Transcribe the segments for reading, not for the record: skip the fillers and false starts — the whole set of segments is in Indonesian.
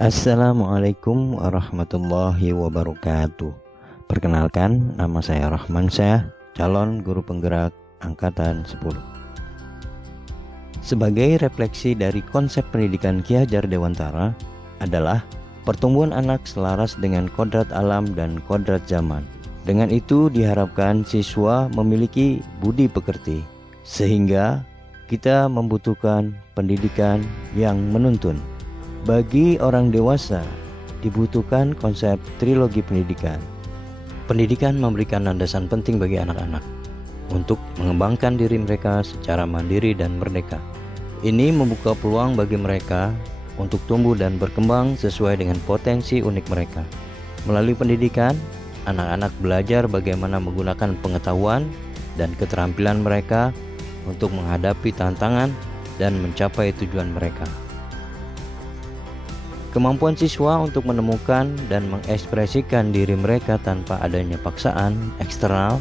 Assalamualaikum warahmatullahi wabarakatuh. Perkenalkan, nama saya Rahmansyah, calon guru penggerak Angkatan 10. Sebagai refleksi dari konsep pendidikan Ki Hajar Dewantara adalah pertumbuhan anak selaras dengan kodrat alam dan kodrat zaman. Dengan itu diharapkan siswa memiliki budi pekerti, sehingga kita membutuhkan pendidikan yang menuntun. Bagi orang dewasa, dibutuhkan konsep trilogi pendidikan. Pendidikan memberikan landasan penting bagi anak-anak untuk mengembangkan diri mereka secara mandiri dan merdeka. Ini membuka peluang bagi mereka untuk tumbuh dan berkembang sesuai dengan potensi unik mereka. Melalui pendidikan, anak-anak belajar bagaimana menggunakan pengetahuan dan keterampilan mereka untuk menghadapi tantangan dan mencapai tujuan mereka. Kemampuan siswa untuk menemukan dan mengekspresikan diri mereka tanpa adanya paksaan eksternal,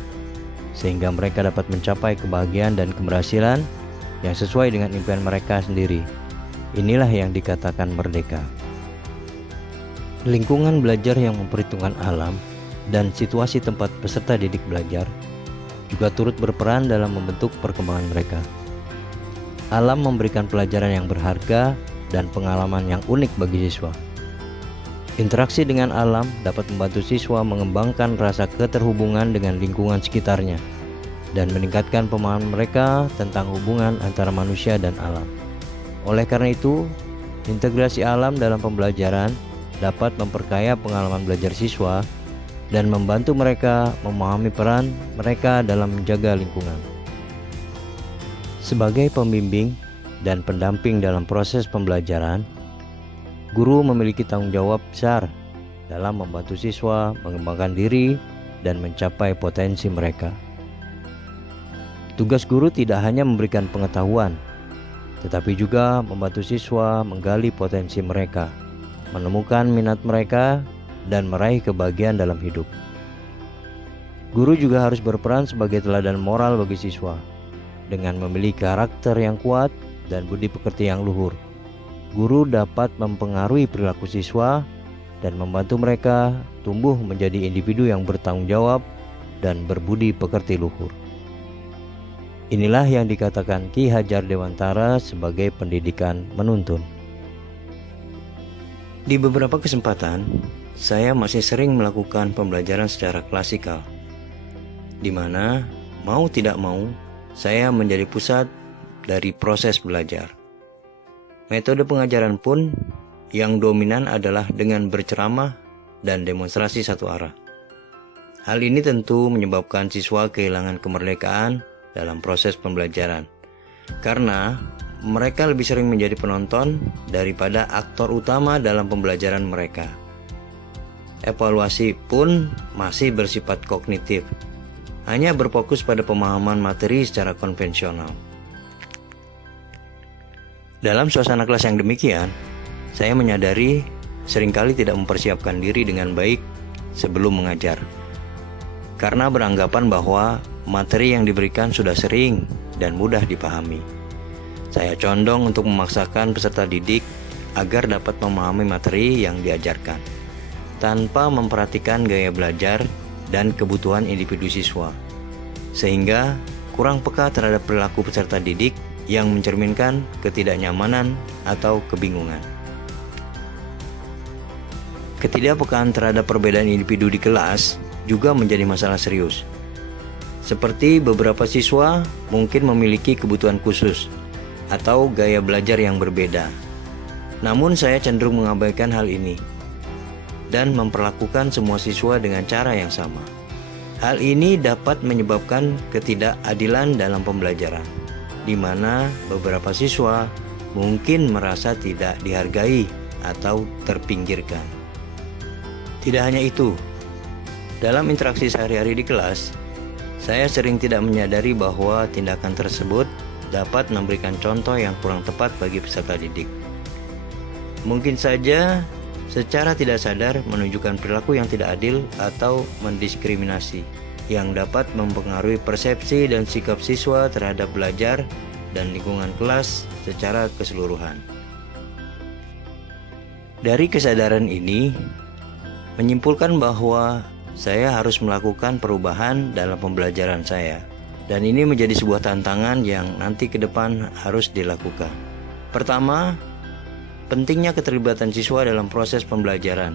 sehingga mereka dapat mencapai kebahagiaan dan keberhasilan yang sesuai dengan impian mereka sendiri. Inilah yang dikatakan merdeka. Lingkungan belajar yang memperhitungkan alam dan situasi tempat peserta didik belajar juga turut berperan dalam membentuk perkembangan mereka. Alam memberikan pelajaran yang berharga dan pengalaman yang unik bagi siswa. Interaksi dengan alam dapat membantu siswa mengembangkan rasa keterhubungan dengan lingkungan sekitarnya dan meningkatkan pemahaman mereka tentang hubungan antara manusia dan alam. Oleh karena itu, integrasi alam dalam pembelajaran dapat memperkaya pengalaman belajar siswa dan membantu mereka memahami peran mereka dalam menjaga lingkungan. Sebagai pembimbing dan pendamping dalam proses pembelajaran, guru memiliki tanggung jawab besar dalam membantu siswa mengembangkan diri dan mencapai potensi mereka. Tugas guru tidak hanya memberikan pengetahuan, tetapi juga membantu siswa menggali potensi mereka, menemukan minat mereka, dan meraih kebahagiaan dalam hidup. Guru juga harus berperan sebagai teladan moral bagi siswa, dengan memiliki karakter yang kuat dan budi pekerti yang luhur. Guru dapat mempengaruhi perilaku siswa dan membantu mereka tumbuh menjadi individu yang bertanggung jawab dan berbudi pekerti luhur. Inilah yang dikatakan Ki Hajar Dewantara sebagai pendidikan menuntun. Di beberapa kesempatan, saya masih sering melakukan pembelajaran secara klasikal, di mana mau tidak mau saya menjadi pusat dari proses belajar. Metode pengajaran pun yang dominan adalah dengan berceramah dan demonstrasi satu arah. Hal ini tentu menyebabkan siswa kehilangan kemerdekaan dalam proses pembelajaran, karena mereka lebih sering menjadi penonton daripada aktor utama dalam pembelajaran mereka. Evaluasi pun masih bersifat kognitif, hanya berfokus pada pemahaman materi secara konvensional. Dalam suasana kelas yang demikian, saya menyadari seringkali tidak mempersiapkan diri dengan baik sebelum mengajar, karena beranggapan bahwa materi yang diberikan sudah sering dan mudah dipahami. Saya condong untuk memaksakan peserta didik agar dapat memahami materi yang diajarkan, tanpa memperhatikan gaya belajar dan kebutuhan individu siswa, sehingga kurang peka terhadap perilaku peserta didik yang mencerminkan ketidaknyamanan atau kebingungan. Ketidakpekaan terhadap perbedaan individu di kelas juga menjadi masalah serius. Seperti beberapa siswa mungkin memiliki kebutuhan khusus atau gaya belajar yang berbeda. Namun saya cenderung mengabaikan hal ini dan memperlakukan semua siswa dengan cara yang sama. Hal ini dapat menyebabkan ketidakadilan dalam pembelajaran, di mana beberapa siswa mungkin merasa tidak dihargai atau terpinggirkan. Tidak hanya itu, dalam interaksi sehari-hari di kelas, saya sering tidak menyadari bahwa tindakan tersebut dapat memberikan contoh yang kurang tepat bagi peserta didik. Mungkin saja secara tidak sadar menunjukkan perilaku yang tidak adil atau mendiskriminasi, yang dapat mempengaruhi persepsi dan sikap siswa terhadap belajar dan lingkungan kelas secara keseluruhan. Dari kesadaran ini, menyimpulkan bahwa saya harus melakukan perubahan dalam pembelajaran saya. Dan ini menjadi sebuah tantangan yang nanti ke depan harus dilakukan. Pertama, pentingnya keterlibatan siswa dalam proses pembelajaran.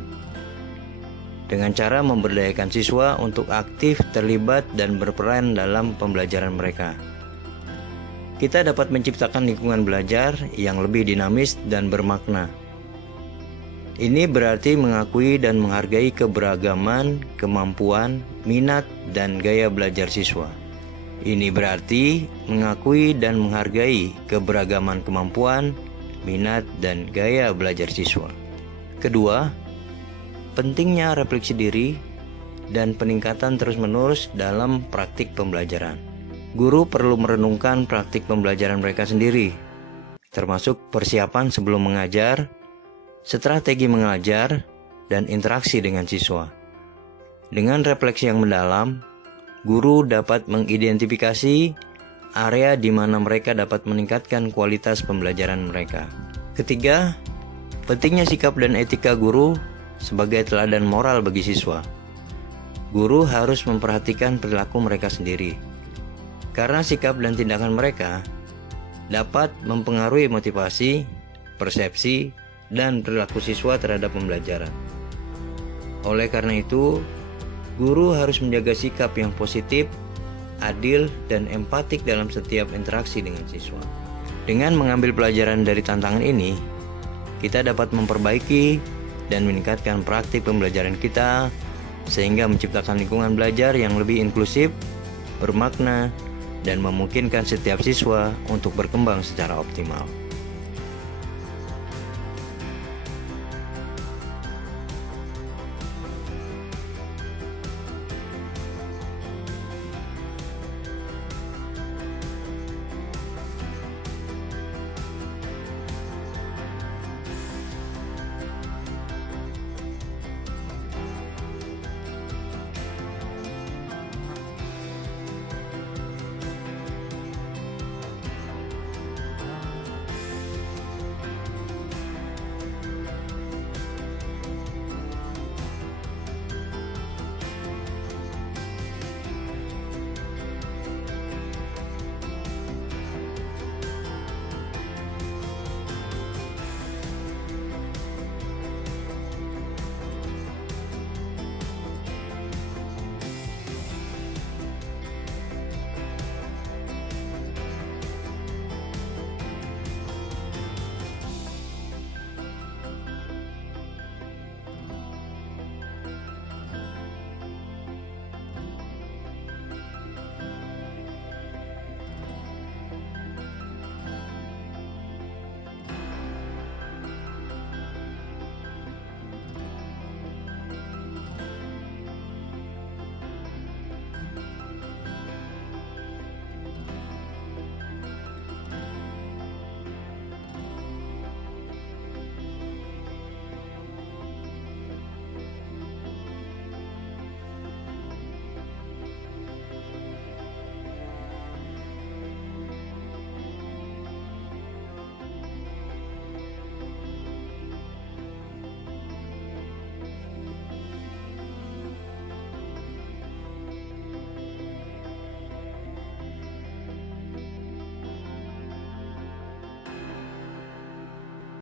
Dengan cara memberdayakan siswa untuk aktif, terlibat, dan berperan dalam pembelajaran mereka. Kita dapat menciptakan lingkungan belajar yang lebih dinamis dan bermakna. Ini berarti mengakui dan menghargai keberagaman, kemampuan, minat, dan gaya belajar siswa. Ini berarti mengakui dan menghargai keberagaman kemampuan, minat, dan gaya belajar siswa. Kedua, pentingnya refleksi diri dan peningkatan terus-menerus dalam praktik pembelajaran. Guru perlu merenungkan praktik pembelajaran mereka sendiri, termasuk persiapan sebelum mengajar, strategi mengajar, dan interaksi dengan siswa. Dengan refleksi yang mendalam, guru dapat mengidentifikasi area di mana mereka dapat meningkatkan kualitas pembelajaran mereka. Ketiga, pentingnya sikap dan etika guru sebagai teladan moral bagi siswa. Guru harus memperhatikan perilaku mereka sendiri, karena sikap dan tindakan mereka dapat mempengaruhi motivasi, persepsi, dan perilaku siswa terhadap pembelajaran. Oleh karena itu, guru harus menjaga sikap yang positif, adil, dan empatik dalam setiap interaksi dengan siswa. Dengan mengambil pelajaran dari tantangan ini, kita dapat memperbaiki dan meningkatkan praktik pembelajaran kita sehingga menciptakan lingkungan belajar yang lebih inklusif, bermakna, dan memungkinkan setiap siswa untuk berkembang secara optimal.